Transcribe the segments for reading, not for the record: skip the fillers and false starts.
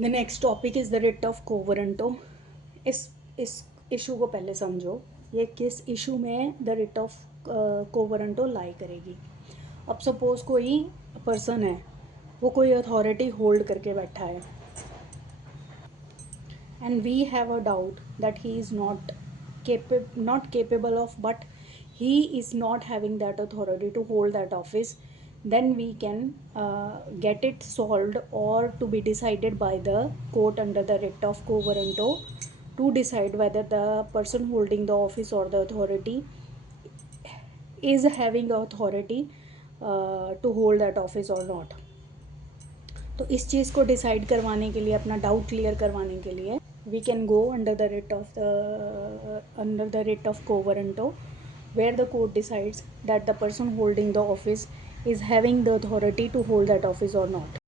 The next topic is the writ of quo warranto। इस issue को पहले समझो, ये किस इशू में the writ of quo warranto लाई करेगी। अब सपोज कोई पर्सन है, वो कोई अथॉरिटी होल्ड करके बैठा है, and we have a doubt that he is not capable of, but he is not having that authority to hold that office. Then we can get it solved or to be decided by the court under the writ of quo warranto, to decide whether the person holding the office or the authority is having authority to hold that office or not. तो इस चीज़ को decide करवाने के लिए, अपना doubt clear करवाने के लिए, we can go under the writ of quo warranto, where the court decides that the person holding the office is having the authority to hold that office or not.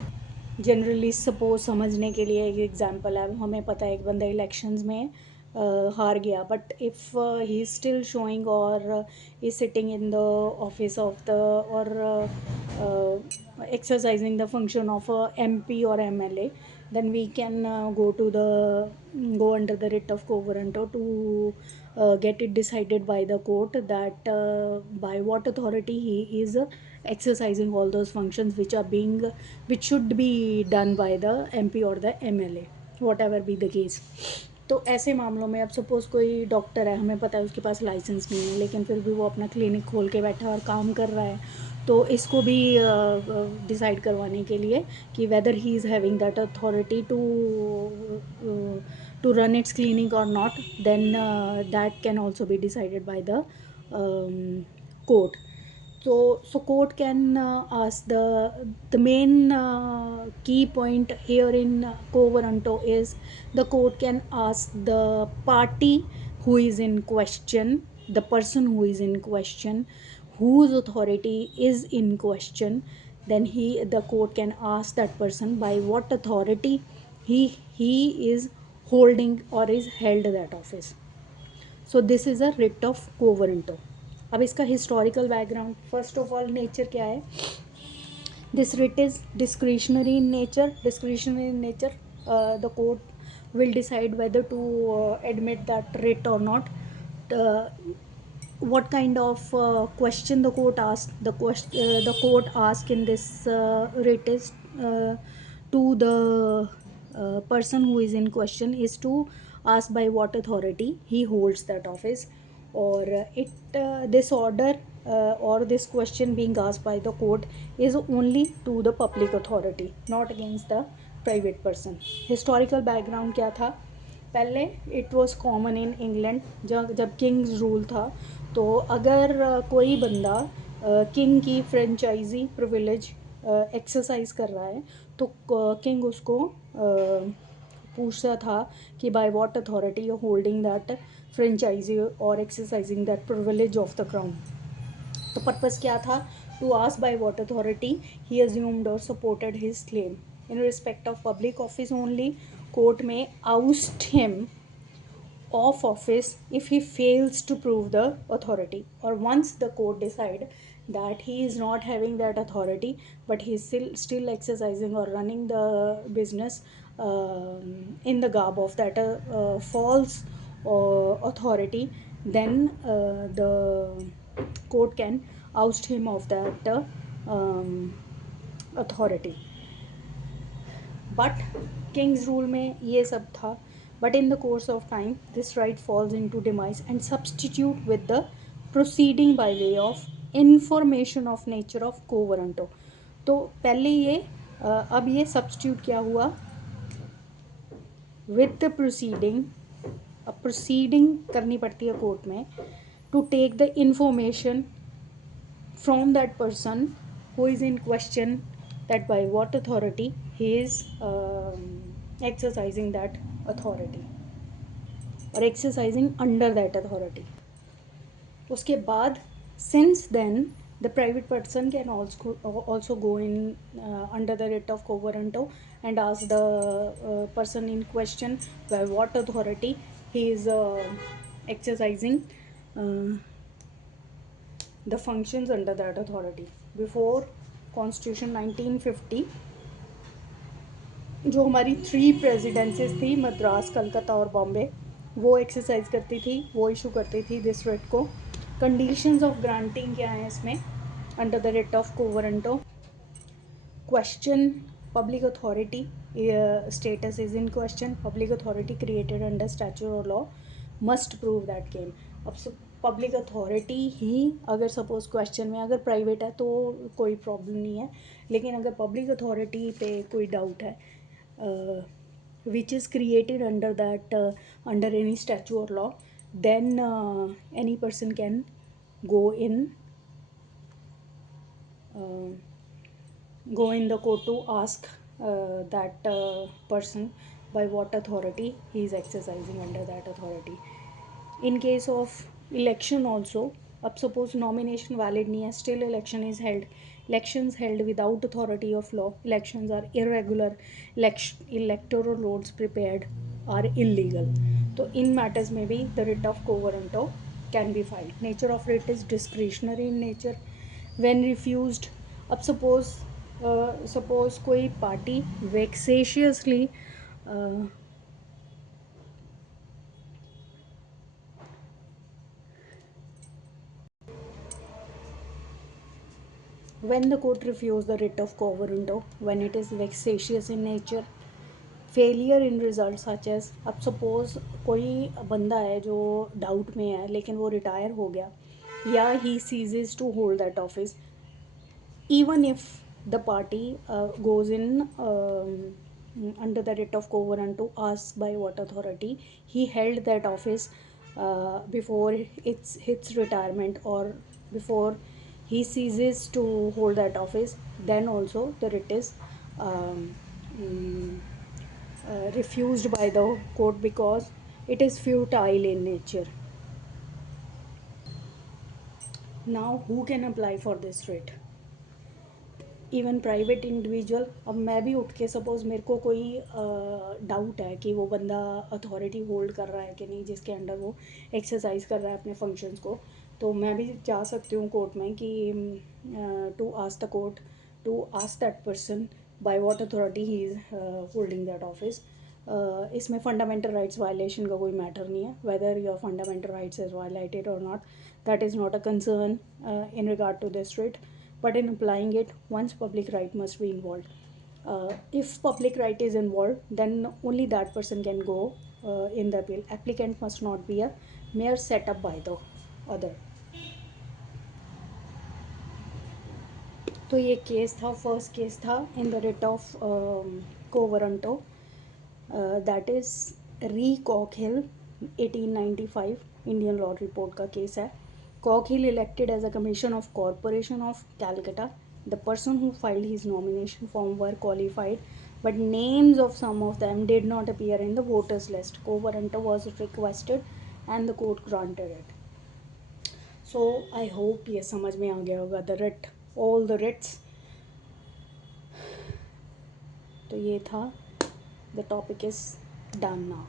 Generally suppose समझने के लिए एक example है, हमें पता है एक बंदा इलेक्शंस में हार गया, but if he is still showing और is sitting in the office of the और exercising the function of a MP or MLA, then we can go under the writ of quo warranto to get it decided by the court that by what authority he is exercising all those functions which should be done by the MP or the MLA, whatever be the case. तो ऐसे मामलों में अब suppose कोई doctor है, हमें पता है उसके पास लाइसेंस नहीं है, लेकिन फिर भी वो अपना क्लिनिक खोल के बैठा है और काम कर रहा है, तो इसको भी डिसाइड करवाने के लिए कि whether he is having that authority to run its clinic और not, then that can also be decided by the court. So court can ask the main key point here in quo warranto is the court can ask the party who is in question, the person who is in question, whose authority is in question. Then the court can ask that person by what authority he is holding or is held that office. So this is a writ of quo warranto. अब इसका historical background, first of all nature क्या है. This writ is discretionary in nature. The court will decide whether to admit that writ or not. What kind of question the court asked? The court asked in this writ is to the person who is in question is to ask by what authority he holds that office, or this order or this question being asked by the court is only to the public authority, not against the private person. Historical background क्या था? पहले it was common in England, जब Kings rule था, तो अगर कोई बंदा king की फ्रेंचाइजी प्रिविलेज एक्सरसाइज कर रहा है, तो किंग उसको पूछता था कि by what authority you holding that franchise और exercising that privilege of the crown. तो पर्पज़ क्या था? To ask by what authority he assumed और supported his claim in respect of public office only. Court में oust him of office if he fails to prove the authority, or once the court decide that he is not having that authority but he is still exercising or running the business in the garb of that false authority, then the court can oust him of that authority. But kings rule में ये सब था, but in the course of time this right falls into demise and substitute with the proceeding by way of information of nature of quo warranto. तो पहले ये अब ये substitute क्या हुआ? With the proceeding. अब प्रोसीडिंग करनी पड़ती है कोर्ट में to take the information from that person who is in question, that by what authority he is exercising that authority or exercising under that authority. उसके बाद since then the private person can also go in under the writ of quo warranto and ask the person in question by what authority he is exercising the functions under that authority. Before Constitution 1950, जो हमारी 3 presidencies थी, मद्रास, कलकत्ता और बॉम्बे, वो exercise करती थी, वो issue करती थी दिस रिट को। कंडीशंस ऑफ ग्रांटिंग क्या हैं इसमें under the writ of quo warranto? Question: public authority status is in question. Public authority created under statute or law must prove that claim. अब पब्लिक अथॉरिटी ही अगर suppose question में, अगर private है तो कोई प्रॉब्लम नहीं है, लेकिन अगर पब्लिक अथॉरिटी पे कोई डाउट है which is created under that under any statute और law, then any person can go in go in the court to ask that person by what authority he is exercising under that authority. In case of election also, अब suppose nomination valid नहीं है, still election is held. Elections held without authority of law, elections are irregular, electoral rolls prepared are illegal. तो in matters में भी the writ of quo warranto can be filed. Nature of writ is discretionary in nature. When refused, अब suppose कोई party वेक्सेशियसली when the court refuse the writ of quo warranto, when it is vexatious in nature, failure in result such as, अब suppose कोई बंदा है जो doubt में है लेकिन वो रिटायर हो गया, या he ceases to hold that office, even if the party goes in under the writ of quo warranto, asked by what authority he held that office before its retirement or before he ceases to hold that office, then also the writ is um, mm, refused by the court because it is futile in nature. Now who can apply for this writ? Even private individual. अब मैं भी उठ के suppose मेरे को कोई doubt है कि वो बंदा अथॉरिटी होल्ड कर रहा है कि नहीं जिसके अंडर वो एक्सरसाइज कर रहा है अपने फंक्शंस को, तो मैं भी जा सकती हूँ कोर्ट में कि to ask the court to ask that person by what authority he is holding that office. इसमें फंडामेंटल राइट्स वायलेशन का कोई मैटर नहीं है, whether your fundamental rights is violated और not, that is not a concern in regard to this writ, but in applying it, once public right must be involved. If public right is involved, then only that person can go in the appeal. Applicant must not be a mere set up by the other. तो ये case था, first case था in the writ of quo warranto, that is री कॉकहिल 1895 Indian law report का case है। Coghill elected as a commission of Corporation of Calcutta. The person who filed his nomination form were qualified, but names of some of them did not appear in the voters list. Quo warranto was requested and the court granted it. So I hope ये समझ में आ गया होगा the writ, all the writs. तो ये था, the topic is done now.